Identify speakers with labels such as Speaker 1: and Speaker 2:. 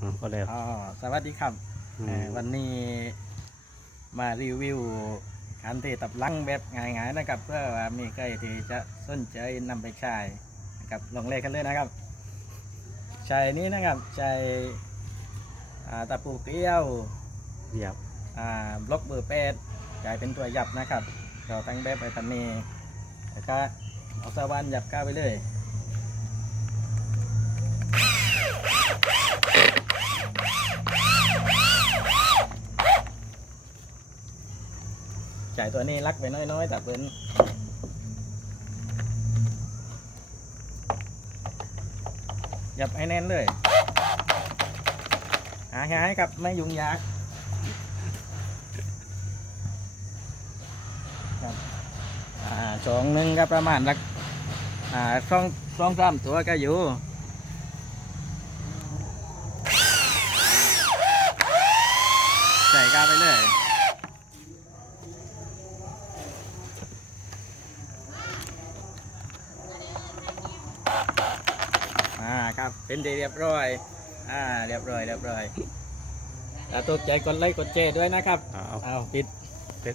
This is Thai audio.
Speaker 1: อืมก็แล้ว
Speaker 2: อ๋อสวัสดีครับ
Speaker 1: อืม
Speaker 2: เอ่อวันนี้มารีวิวการเทตับลังแบบง่ายๆนะครับเพื่อว่ามีใครที่จะสนใจนำไปใช้นะครับลองเลขกันเลยนะครับใช้นี้นะครับใช้อ่าตะปูเกลียว
Speaker 1: เรียบ
Speaker 2: อ่าบล็อกเบอร์แปดกลายเป็นตัวหยับนะครับเราตั้งแบบไปพันนี้แล้วก็เอาสว่านหยับก้าวไปเลย จ่ายตัวนี้ลักไปน้อยๆแต่เปิ้นหยับให้แน่นเลย หาง่ายครับไม่ยุ่งยากครับอ่าสองหนึ่งก็ประมาณสักอ่าสองสองสามตัวก็อยู่ใส่กาไปเลย อ่าครับเป็นที่เรียบร้อยอ่าเรียบร้อยเรียบร้อยถ้าตกใจกดไลค์กดแชร์ด้วยนะครับ
Speaker 1: เอาเอา
Speaker 2: เอาปิด
Speaker 1: เสร็จ